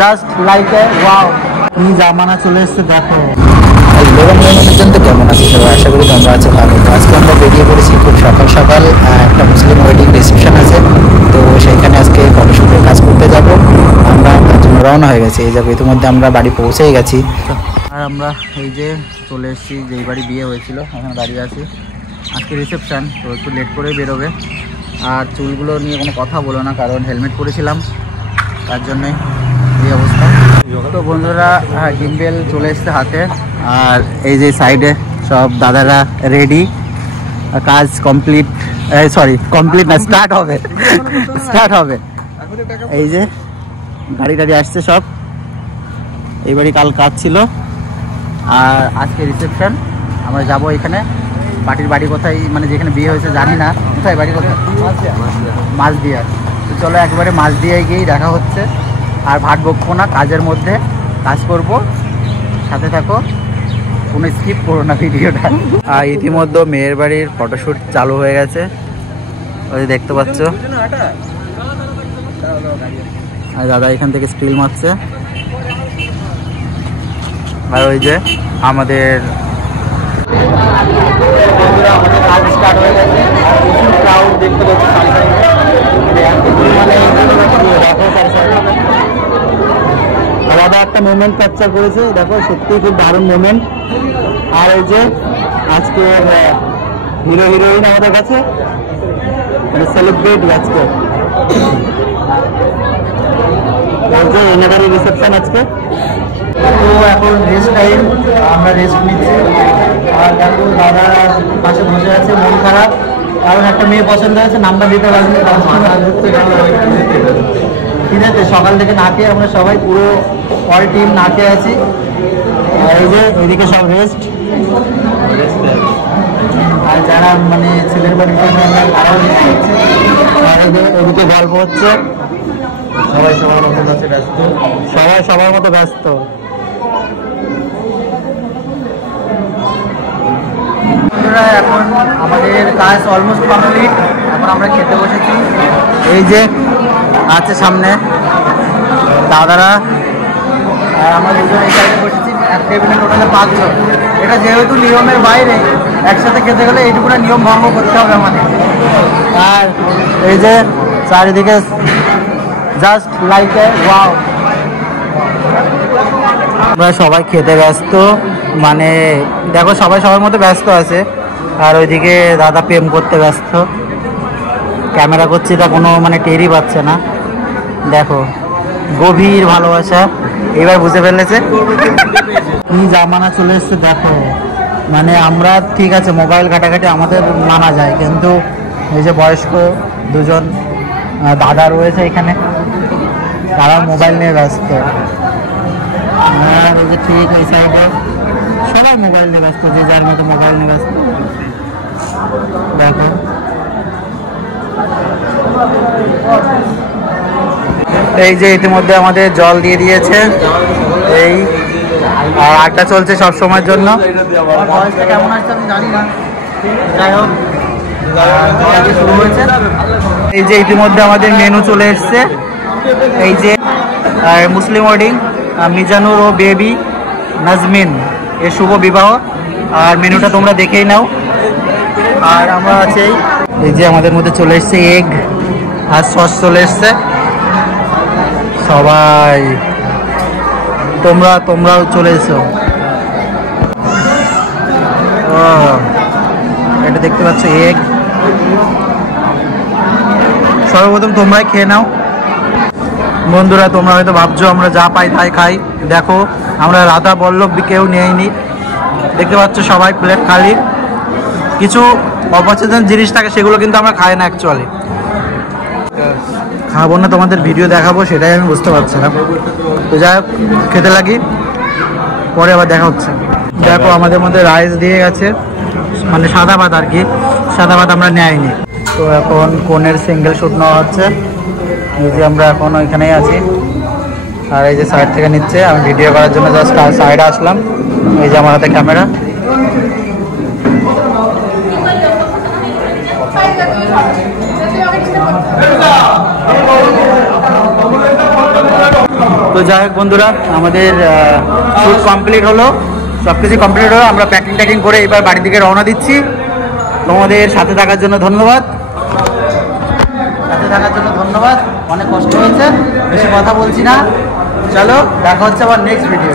Just like a wow, কি জামানা চলে এসছে দেখো। হ্যালো বন্ধুজন, তো কেমন আছে সবাই? আশা করি তোমরা আছো ভালো। তো আজকে আমরা বেরিয়ে পড়েছি খুব সকাল সকাল, একটা মুসলিম ওয়েডিং রিসেপশন আছে, তো সেইখানে আজকে ফটোশুটের কাজ করতে যাব। আমরা তার জন্য রওনা হয়ে গেছি। এই যাবো, ইতিমধ্যে আমরা বাড়ি পৌঁছেই গেছি। আর আমরা এই যে চলে এসেছি, যেই বাড়ি বিয়ে হয়েছিল ওখানে দাঁড়িয়ে আছি। আজকে রিসেপশান, তো একটু লেট করে বেরোবে। আর চুলগুলো নিয়ে কোনো কথা বলো না, কারণ হেলমেট পরেছিলাম, তার জন্যই এই অবস্থা। তো বন্ধুরা, গিম্বেল চলে এসছে হাতে, আর এই যে সাইডে সব দাদারা রেডি, কাজ কমপ্লিট, সরি কমপ্লিট না, স্টার্ট হবে। এই যে গাড়ি টাড়ি আসছে সব। এই বাড়ি কাল কাজ ছিল, আর আজকে রিসেপশন। আমরা যাব এখানে। পার্টির বাড়ি কোথায়, মানে যেখানে বিয়ে হয়েছে জানি না, কোথায় বাড়ি, কোথায়? মাঝদিয়া। তো চলো একবারে মাঝদিয়ায় গিয়েই দেখা হচ্ছে। আর ভাট বকবো না, কাজের মধ্যে কাজ করব, সাথে থাকো, কোনো স্কিপ করো না ভিডিওটা। আর ইতিমধ্যে মেয়ের বাড়ির ফটোশ্যুট চালু হয়ে গেছে, ওই দেখতে পাচ্ছ। আর দাদা এখান থেকে স্টিল মারছে। আর ওই যে আমাদের কাজ স্টার্ট হয়ে গেছে। আর প্রচুর ক্রাউড দেখতে পাচ্ছি। দাদা একটা মোমেন্ট ক্যাপচার করেছে, দেখো সত্যিই খুব দারুণ মোমেন্ট। আর এই যে আজকের হিরো হিরোইন আমাদের কাছে, মানে সেলিব্রেট আজকে এনাদারি রিসেপশন আজকে। তো এখন রেস্ট টাইম, আমরা রেস্ট নিচ্ছি। আর দেখো দাদা পাশে বসে আছে, মন খারাপ, কারণ একটা মেয়ে পছন্দ হয়েছে, নাম্বার দিতে পারছি। ঠিক আছে, সকাল থেকে না খেয়ে আমরা সবাই পুরো অল টিম না খেয়ে আছি। এই যে ওইদিকে সব রেস্ট, আর যারা মানে ছেলের বাড়ির জন্য তারাও রেস্ট করছে। আর এই যে ওইদিকে গল্প হচ্ছে, সবাই সবার মতো ব্যস্ত, সবাই সবার মতো ব্যস্ত। এখন আমাদের কাজ অলমোস্ট কমপ্লিট, এখন আমরা খেতে বসেছি। এই যে আছে সামনে দাদারা, আর আমরা দুজন এই সাইডে বসেছি। এক টেবিলে টোটালে 5 জন। এটা যেহেতু নিয়মের বাইরে, একসাথে খেতে গেলে এইটুকুটা নিয়ম ভঙ্গ করতে হবে আমাদের। আর এই যে চারিদিকে জাস্ট লাইক এ ওয়াও, আমরা সবাই খেতে ব্যস্ত, মানে দেখো সবাই সবার মতো ব্যস্ত আছে। আর ওইদিকে দাদা প্রেম করতে ব্যস্ত, ক্যামেরা করছি তা কোনো মানে টেরই পাচ্ছে না। দেখো গভীর ভালোবাসা, এবার বুঝে ফেলেছে কি জামানা চলে এসছে দেখো। মানে আমরা ঠিক আছে মোবাইল ঘাটাঘাটি আমাদের মানা যায়, কিন্তু এই যে বয়স্ক দুজন দাদা রয়েছে এখানে, তারা মোবাইল নিয়ে ব্যস্ত। আর এই যে ঠিক এই সাইডে সবাই মোবাইল নিয়ে ব্যস্ত, যে যার মতো মোবাইল নিয়ে ব্যস্ত। দেখো এই যে ইতিমধ্যে আমাদের জল দিয়ে দিয়েছে, এই আর আড্ডা চলছে সব সময়ের জন্য। কেমন আসছে আমি জানি না, যাই হোক শুরু হয়েছে। এই যে ইতিমধ্যে আমাদের মেনু চলে এসছে। এই যে মুসলিম ওয়েডিং, মিজানুর ও বেবি নাজমিন এর শুভ বিবাহ। আর মেনুটা তোমরা দেখেই নাও। আর আমরা আছি, এই যে আমাদের মধ্যে চলে এসছে এগ আর সস চলে এসছে। সবাই তোমরাও চলে এসো। এটা দেখতে পাচ্ছ এগ। সর্বপ্রথম তোমরাই খেয়ে নাও। বন্ধুরা তোমরা হয়তো ভাবছো আমরা যা পাই তাই খাই, দেখো আমরা রাধা বল্লভ কেউ নেইনি। দেখতে পাচ্ছ সবাই প্লেট খালি, কিছু অপচেতন জিনিস থাকে সেগুলো কিন্তু আমরা খাই না অ্যাকচুয়ালি। খাবো না তোমাদের ভিডিও দেখাবো, সেটাই আমি বুঝতে পারছিলাম। তো যাই হোক খেতে লাগি, পরে আবার দেখা হচ্ছে। দেখো আমাদের মধ্যে রাইস দিয়ে গেছে, মানে সাদা ভাত আর কি, সাদা ভাত আমরা নেয়নি। তো এখন কোনের সিঙ্গেল শ্যুট নেওয়া হচ্ছে। এই যে আমরা এখন ওইখানেই আছি, আর এই যে সাইড থেকে নিচ্ছে, আমি ভিডিও করার জন্য জাস্ট সাইডে আসলাম। এই যে আমার হাতে ক্যামেরা। তো তো যাই হোক বন্ধুরা, আমাদের শ্যুট কমপ্লিট হলো, সব কিছু কমপ্লিট হলো। আমরা প্যাকিং ট্যাকিং করে এবার বাড়ির দিকে রওনা দিচ্ছি। তোমাদের সাথে থাকার জন্য ধন্যবাদ, সাথে থাকার জন্য ধন্যবাদ। অনেক কষ্ট হয়েছে, বেশি কথা বলছি না। চলো, দেখা হচ্ছে আবার নেক্সট ভিডিও।